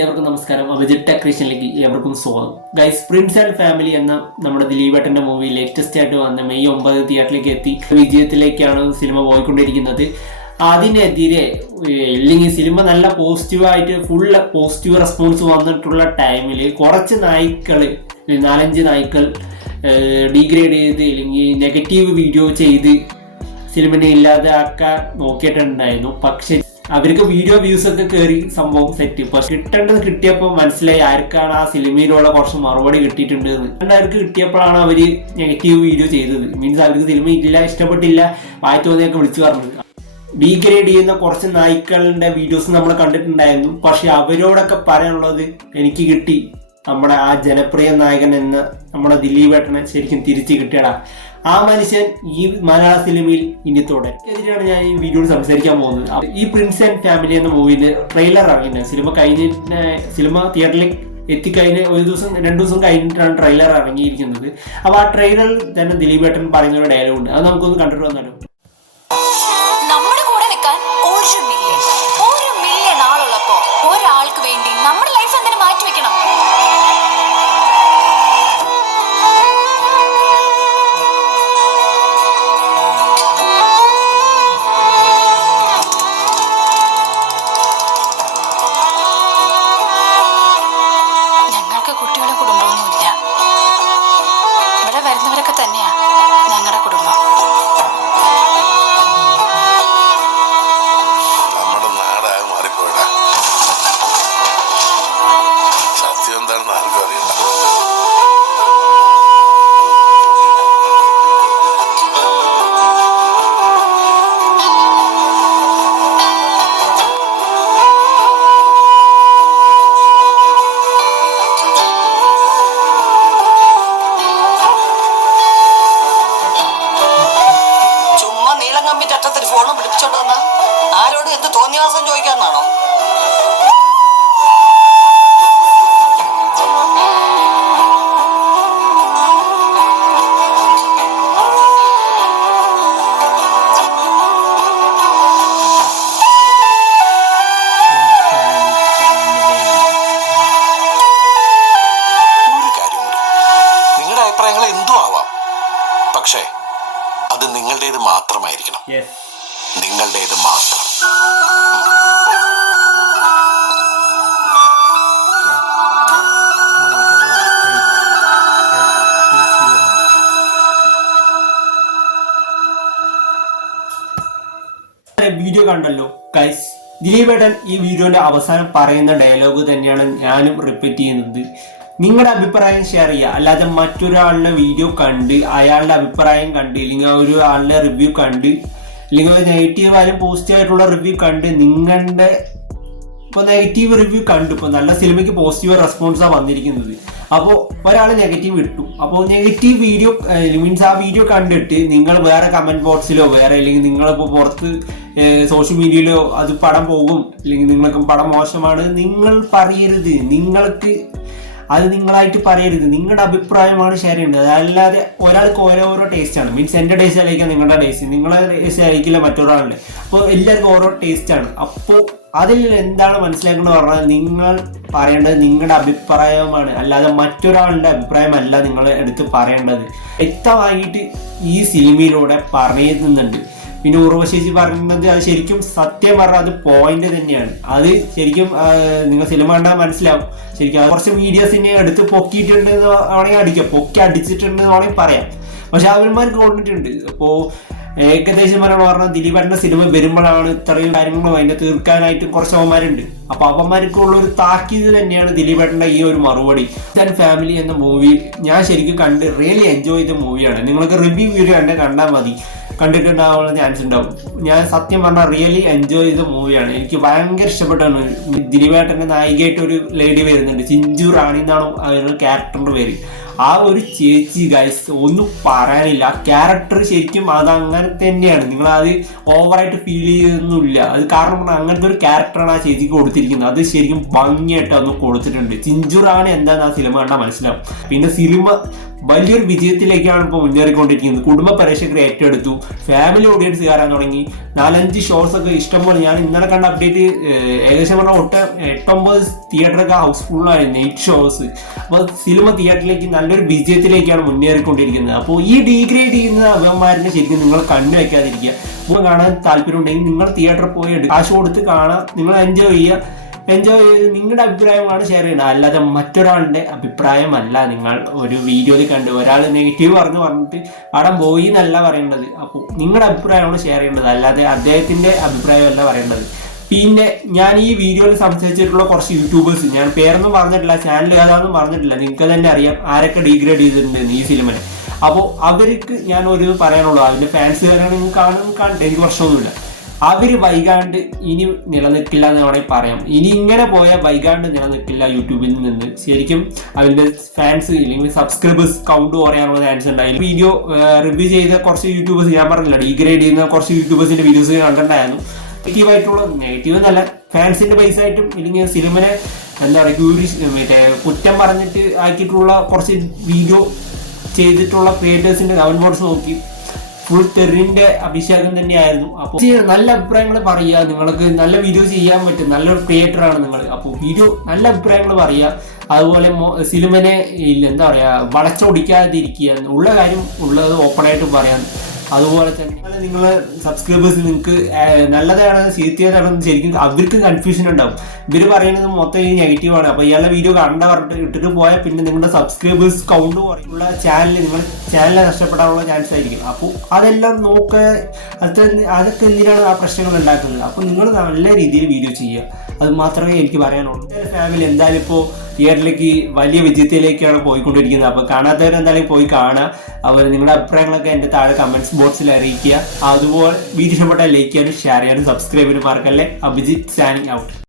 ഏവർക്കും നമസ്കാരം. അഭിജിത്ത് ടെക്രീഷനിലേക്ക് ഏവർക്കും സ്വാഗതം. ഗൈസ്, പ്രിൻസ് ആൻഡ് ഫാമിലി എന്ന നമ്മുടെ ദിലീപേട്ടൻ്റെ മൂവി ലേറ്റസ്റ്റ് ആയിട്ട് വന്ന മെയ് 9 തിയേറ്ററിലേക്ക് എത്തി വിജയത്തിലേക്കാണ് സിനിമ പോയിക്കൊണ്ടിരിക്കുന്നത്. അതിനെതിരെ ഇല്ലെങ്കിൽ സിനിമ നല്ല പോസിറ്റീവായിട്ട് ഫുൾ പോസിറ്റീവ് റെസ്പോൺസ് വന്നിട്ടുള്ള ടൈമിൽ കുറച്ച് നായ്ക്കൾ 4-5 നായ്ക്കൾ ഡീഗ്രേഡ് ചെയ്ത് അല്ലെങ്കിൽ നെഗറ്റീവ് വീഡിയോ ചെയ്ത് സിനിമനെ ഇല്ലാതാക്കാൻ നോക്കിയിട്ടുണ്ടായിരുന്നു. പക്ഷെ അവർക്ക് വീഡിയോ വ്യൂസ് ഒക്കെ കയറി സംഭവം സെറ്റ്. പക്ഷെ കിട്ടേണ്ടത് കിട്ടിയപ്പോൾ മനസ്സിലായി ആർക്കാണ് ആ സിനിമയിലുള്ള കുറച്ച് മറുപടി കിട്ടിയിട്ടുണ്ട് എന്ന്. അവർക്ക് കിട്ടിയപ്പോഴാണ് അവര് നെഗറ്റീവ് വീഡിയോ ചെയ്തത്. മീൻസ് അവർക്ക് സിനിമ ഇല്ല, ഇഷ്ടപ്പെട്ടില്ല, വായി തോന്നിയൊക്കെ വിളിച്ചു പറഞ്ഞത്. ഡീഗ്രേഡ് ചെയ്യുന്ന കുറച്ച് നായ്ക്കളുടെ വീഡിയോസ് നമ്മൾ കണ്ടിട്ടുണ്ടായിരുന്നു. പക്ഷെ അവരോടൊക്കെ പറയാനുള്ളത് എനിക്ക് കിട്ടി, നമ്മുടെ ആ ജനപ്രിയ നായകൻ എന്ന നമ്മുടെ ദിലീപേട്ടനെ ശരിക്കും തിരിച്ചു കിട്ടിയടാ. ആ മനുഷ്യൻ ഈ മലയാള സിനിമയിൽ ഇനിത്തോടെ എതിരെയാണ് ഞാൻ ഈ വീഡിയോയിൽ സംസാരിക്കാൻ പോകുന്നത്. ഈ പ്രിൻസ് ആൻഡ് ഫാമിലി എന്ന മൂവിന്റെ ട്രെയിലർ ഇറങ്ങിയിട്ടുണ്ട്. സിനിമ തിയേറ്ററിൽ എത്തിക്കഴിഞ്ഞ് 2 ദിവസം കഴിഞ്ഞിട്ടാണ് ട്രെയിലർ ഇറങ്ങിയിരിക്കുന്നത്. അപ്പോൾ ആ ട്രെയിലറിൽ തന്നെ ദിലീപേട്ടൻ പറയുന്ന ഒരു ഡയലോഗ് ഉണ്ട്. അത് നമുക്കൊന്ന് കണ്ടിട്ട് വന്നാലോ. നമ്മുടെ കൂടെ നിൽക്കാൻ 1 മില്യൺ ആളുള്ളപ്പോ ഒരാൾക്ക് വേണ്ടി നമ്മുടെ ലൈഫ് എന്തിനു മാറ്റിവെക്കണം? ഞങ്ങൾക്ക് കുട്ടികളെ കുടുംബമൊന്നുമില്ല. ഇവിടെ വരുന്നവരൊക്കെ തന്നെയാ ഞങ്ങളുടെ കുടുംബം. നമ്മുടെ നാടാകെ മാറിപ്പോയിടാ. സത്യം എന്താണെന്ന് ആർക്കും അറിയണ്ട. ചുമ്മാ നീളം കമ്പിന്റെ അറ്റത്തിൽ ഫോണും പിടിപ്പിച്ചോണ്ട് വന്ന ആരോട് എന്ത് തോന്നിയാസം ചോദിക്കാന്നാണോ? ഒരു കാര്യം കൂടി, നിങ്ങളുടെ അഭിപ്രായങ്ങൾ എന്തും ആവാം, പക്ഷേ അത് നിങ്ങളുടേത് മാത്രമായിരിക്കണം. നിങ്ങളുടേത് മാത്രം. വീഡിയോ കണ്ടല്ലോ ഗൈസ്. ദിലീപേട്ടൻ ഈ വീഡിയോന്റെ അവസാനം പറയുന്ന ഡയലോഗ് തന്നെയാണ് ഞാനും റിപ്പീറ്റ് ചെയ്യുന്നത്. നിങ്ങളുടെ അഭിപ്രായം ഷെയർ ചെയ്യുക, അല്ലാതെ മറ്റൊരാളുടെ വീഡിയോ കണ്ട് അയാളുടെ അഭിപ്രായം കണ്ട് അല്ലെങ്കിൽ ഒരു ആളുടെ റിവ്യൂ കണ്ട് അല്ലെങ്കിൽ ഒരു നെഗറ്റീവ് ആയാലും പോസിറ്റീവ് ആയിട്ടുള്ള റിവ്യൂ കണ്ട് നിങ്ങളുടെ ഇപ്പോൾ നെഗറ്റീവ് റിവ്യൂ കണ്ടു, ഇപ്പോൾ നല്ല സിനിമയ്ക്ക് പോസിറ്റീവ് റെസ്പോൺസാണ് വന്നിരിക്കുന്നത്. അപ്പോൾ ഒരാൾ നെഗറ്റീവ് ഇട്ടു, അപ്പോൾ നെഗറ്റീവ് വീഡിയോ മീൻസ് ആ വീഡിയോ കണ്ടിട്ട് നിങ്ങൾ വേറെ കമൻറ്റ് ബോക്സിലോ വേറെ അല്ലെങ്കിൽ നിങ്ങളിപ്പോൾ പുറത്ത് സോഷ്യൽ മീഡിയയിലോ അത് പടം പോകും അല്ലെങ്കിൽ നിങ്ങൾക്ക് പടം മോശമാണ് നിങ്ങൾ പറയരുത്. അത് നിങ്ങളായിട്ട് പറയരുത്. നിങ്ങളുടെ അഭിപ്രായമാണ് ഷെയർ ചെയ്യേണ്ടത്. അതല്ലാതെ ഒരാൾക്ക് ഓരോരോ ടേസ്റ്റാണ്. മീൻസ് എൻ്റെ ടേസ്റ്റ് ആയിരിക്കാം നിങ്ങളുടെ ടേസ്റ്റ്, നിങ്ങളുടെ ടേസ്റ്റ് ആയിരിക്കില്ല മറ്റൊരാളുടെ. അപ്പോൾ എല്ലാവർക്കും ഓരോ ടേസ്റ്റാണ്. അപ്പോൾ അതിൽ എന്താണ് മനസ്സിലാക്കുന്നത് പറഞ്ഞാൽ നിങ്ങൾ പറയേണ്ടത് നിങ്ങളുടെ അഭിപ്രായമാണ്, അല്ലാതെ മറ്റൊരാളുടെ അഭിപ്രായമല്ല നിങ്ങൾ എടുത്ത് പറയേണ്ടത്. വ്യക്തമായിട്ട് ഈ സിനിമയിലൂടെ പറയുന്നുണ്ട്. പിന്നെ ഉർവശേഷി പറയുന്നത് അത് ശരിക്കും സത്യം പറഞ്ഞാൽ അത് പോയിന്റ് തന്നെയാണ്. അത് ശരിക്കും നിങ്ങൾ സിനിമ കണ്ടാൽ മനസ്സിലാവും. ശരിക്കും അത് കുറച്ച് മീഡിയസിനെ എടുത്ത് പൊക്കിയിട്ടുണ്ട് എന്ന് വേണമെങ്കിൽ അടിക്കാം, പൊക്കി അടിച്ചിട്ടുണ്ട് എന്ന് വേണമെങ്കിൽ പറയാം. പക്ഷെ അവന്മാർക്ക് കൊണ്ടിട്ടുണ്ട്. അപ്പോൾ ഏകദേശം പറഞ്ഞാൽ ദിലീപേട്ടൻ്റെ സിനിമ വരുമ്പോഴാണ് ഇത്രയും കാര്യങ്ങളും അതിനെ തീർക്കാനായിട്ട് കുറച്ച് അവന്മാരുണ്ട്. അപ്പോൾ അവന്മാർക്കുള്ള ഒരു താക്കീത് തന്നെയാണ് ദിലീപേട്ടൻ്റെ ഈ ഒരു മറുപടി. ഫാമിലി എന്ന മൂവി ഞാൻ ശരിക്കും കണ്ട് റിയലി എൻജോയ് ചെയ്ത മൂവിയാണ്. നിങ്ങൾക്ക് റിവ്യൂ വീഡിയോ കണ്ടാൽ മതി, കണ്ടിട്ടുണ്ടാവാനുള്ള ചാൻസ് ഉണ്ടാവും. ഞാൻ സത്യം പറഞ്ഞാൽ റിയലി എൻജോയ് ചെയ്ത മൂവിയാണ്. എനിക്ക് ഭയങ്കര ഇഷ്ടപ്പെട്ടാണ്. ദിലീപേട്ടൻ്റെ നായികയായിട്ട് ഒരു ലേഡി വരുന്നുണ്ട്, ചിഞ്ചു റാണി എന്നാണ് അവരുടെ ക്യാരക്ടറിൻ്റെ പേര്. ആ ഒരു ചേച്ചി ഗൈസ് ഒന്നും പറയാനില്ല. ആ ക്യാരക്ടർ ശരിക്കും അതങ്ങനെ തന്നെയാണ്, നിങ്ങളത് ഓവറായിട്ട് ഫീൽ ചെയ്തൊന്നുമില്ല. അത് കാരണം അങ്ങനത്തെ ഒരു ക്യാരക്ടറാണ് ആ ചേച്ചിക്ക് കൊടുത്തിരിക്കുന്നത്. അത് ശരിക്കും ഭംഗിയായിട്ട് ഒന്ന് കൊടുത്തിട്ടുണ്ട്. ചിഞ്ചുറാണ് എന്താണെന്ന് ആ സിനിമ കണ്ടാൽ മനസ്സിലാവും. പിന്നെ സിനിമ വലിയൊരു വിജയത്തിലേക്കാണ് ഇപ്പോൾ മുന്നേറിക്കൊണ്ടിരിക്കുന്നത്. കുടുംബ പ്രേക്ഷകർ ഏറ്റെടുത്തു, ഫാമിലി ഓഡിയൻസ് കയറാൻ തുടങ്ങി. 4-5 ഷോസ് ഒക്കെ ഇഷ്ടംപോലെ. ഞാൻ ഇന്നലെ കണ്ട അപ്ഡേറ്റ് ഏകദേശം പറഞ്ഞാൽ 8-9 തിയേറ്ററൊക്കെ ഹൗസ്ഫുള്ളായിരുന്നു, 8 ഷോസ്. അപ്പോൾ സിനിമ തിയേറ്ററിലേക്ക് നല്ലൊരു വിജയത്തിലേക്കാണ് മുന്നേറിക്കൊണ്ടിരിക്കുന്നത്. അപ്പോൾ ഈ ഡീഗ്രേഡ് ചെയ്യുന്ന അവന്മാരിനെ ശരിക്കും നിങ്ങൾ കണ്ണു വെക്കാതിരിക്കുക. അപ്പോൾ കാണാൻ താല്പര്യം ഉണ്ടെങ്കിൽ നിങ്ങൾ തിയേറ്ററിൽ പോയി കാശ് കൊടുത്ത് കാണാം, നിങ്ങൾ എൻജോയ് ചെയ്ത് നിങ്ങളുടെ അഭിപ്രായമാണ് ഷെയർ ചെയ്യുന്നത്. അല്ലാതെ മറ്റൊരാളുടെ അഭിപ്രായമല്ല നിങ്ങൾ ഒരു വീഡിയോയിൽ കണ്ട് ഒരാൾ നെഗറ്റീവ് പറഞ്ഞിട്ട് പടം പോയി എന്നല്ല പറയേണ്ടത്. അപ്പോൾ നിങ്ങളുടെ അഭിപ്രായമാണ് ഷെയർ ചെയ്യേണ്ടത്, അല്ലാതെ അദ്ദേഹത്തിൻ്റെ അഭിപ്രായമല്ല പറയേണ്ടത്. പിന്നെ ഞാൻ ഈ വീഡിയോയിൽ സംസാരിച്ചിട്ടുള്ള കുറച്ച് യൂട്യൂബേഴ്സ്, ഞാൻ പേരൊന്നും പറഞ്ഞിട്ടില്ല, ചാനൽ ഏതാണെന്നും പറഞ്ഞിട്ടില്ല, നിങ്ങൾക്ക് തന്നെ അറിയാം ആരൊക്കെ ഡീഗ്രേഡ് ചെയ്തിട്ടുണ്ട് ഈ ഫിലിമിനെ. അപ്പോൾ അവർക്ക് ഞാൻ ഒരു പറയാനുള്ളൂ, അതിൻ്റെ ഫാൻസ് കാര്യങ്ങൾ കാണട്ടെ, എനിക്ക് പ്രശ്നമൊന്നുമില്ല. അവർ വൈകാണ്ട് ഇനി നിലനിൽക്കില്ല എന്ന് വേണമെങ്കിൽ പറയാം. ഇനി ഇങ്ങനെ പോയാൽ വൈകാണ്ട് നിലനിൽക്കില്ല യൂട്യൂബിൽ നിന്ന്. ശരിക്കും അതിൻ്റെ ഫാൻസ് ഇല്ലെങ്കിൽ സബ്സ്ക്രൈബേഴ്സ് കൗണ്ട് കുറയാനുള്ള ചാൻസ് ഉണ്ടായിരുന്നു. വീഡിയോ റിവ്യൂ ചെയ്ത കുറച്ച് യൂട്യൂബേഴ്സ്, ഞാൻ പറഞ്ഞില്ല ഡീഗ്രേഡ് ചെയ്യുന്ന കുറച്ച് യൂട്യൂബേഴ്സിൻ്റെ വീഡിയോസ് കണ്ടിട്ടുണ്ടായിരുന്നു. നെഗറ്റീവ് എന്നല്ല, ഫാൻസിൻ്റെ ബേസ് ആയിട്ടും ഇല്ലെങ്കിൽ സിനിമനെ എന്താ പറയുക മറ്റേ കുറ്റം പറഞ്ഞിട്ട് ആക്കിയിട്ടുള്ള കുറച്ച് വീഡിയോ ചെയ്തിട്ടുള്ള ക്രിയേറ്റേഴ്സിൻ്റെ കമന്റ് ബോക്സ് നോക്കി ഫുൾ തെറിന്റെ അഭിഷേകം തന്നെയായിരുന്നു. അപ്പോൾ നല്ല അഭിപ്രായങ്ങൾ പറയുക, നിങ്ങൾക്ക് നല്ല വീഡിയോ ചെയ്യാൻ പറ്റും, നല്ലൊരു ക്രിയേറ്ററാണ് നിങ്ങൾ. അപ്പോൾ വീഡിയോ നല്ല അഭിപ്രായങ്ങൾ പറയുക. അതുപോലെ സിനിമനെ എന്താ പറയുക വളച്ചൊടിക്കാതിരിക്കുക, ഉള്ള കാര്യം ഉള്ളത് ഓപ്പണായിട്ട് പറയാൻ. അതുപോലെ തന്നെ നിങ്ങൾ സബ്സ്ക്രൈബേഴ്സ് നിങ്ങൾക്ക് നല്ലതാണെന്ന് ചീത്തതാണെന്ന് ശരിക്കും അവർക്ക് കൺഫ്യൂഷൻ ഉണ്ടാവും. ഇവർ പറയുന്നത് മൊത്തം ഈ നെഗറ്റീവാണ്. അപ്പോൾ ഇയാളുടെ വീഡിയോ പറഞ്ഞിട്ട് ഇട്ടിട്ട് പോയാൽ പിന്നെ നിങ്ങളുടെ സബ്സ്ക്രൈബേഴ്സ് കൗണ്ട് കുറയുള്ള ചാനൽ നഷ്ടപ്പെടാനുള്ള ചാൻസ് ആയിരിക്കും. അപ്പോൾ അതെല്ലാം നോക്കുക, അതൊക്കെ എന്തിനാണ് ആ പ്രശ്നങ്ങൾ ഉണ്ടാക്കുന്നത്. അപ്പോൾ നിങ്ങൾ നല്ല രീതിയിൽ വീഡിയോ ചെയ്യുക, അത് മാത്രമേ എനിക്ക് പറയാനുള്ളൂ. എൻ്റെ ഫാമിലി എന്തായാലും ഇപ്പോൾ തിയേറ്ററിലേക്ക് വലിയ വിജയത്തിലേക്കാണ് പോയിക്കൊണ്ടിരിക്കുന്നത്. അപ്പോൾ കാണാത്തവരെന്തായാലും പോയി കാണുക. അവർ നിങ്ങളുടെ അഭിപ്രായങ്ങളൊക്കെ എൻ്റെ താഴെ കമൻറ്റ്സ് ബോക്സിൽ അറിയിക്കുക. അതുപോലെ വീഡിയോ ഇഷ്ടപ്പെട്ടാൽ ലൈക്ക് ചെയ്യാനും ഷെയർ ചെയ്യാനും സബ്സ്ക്രൈബ് ചെയ്യാനും മറക്കല്ലേ. Abhijith signing out.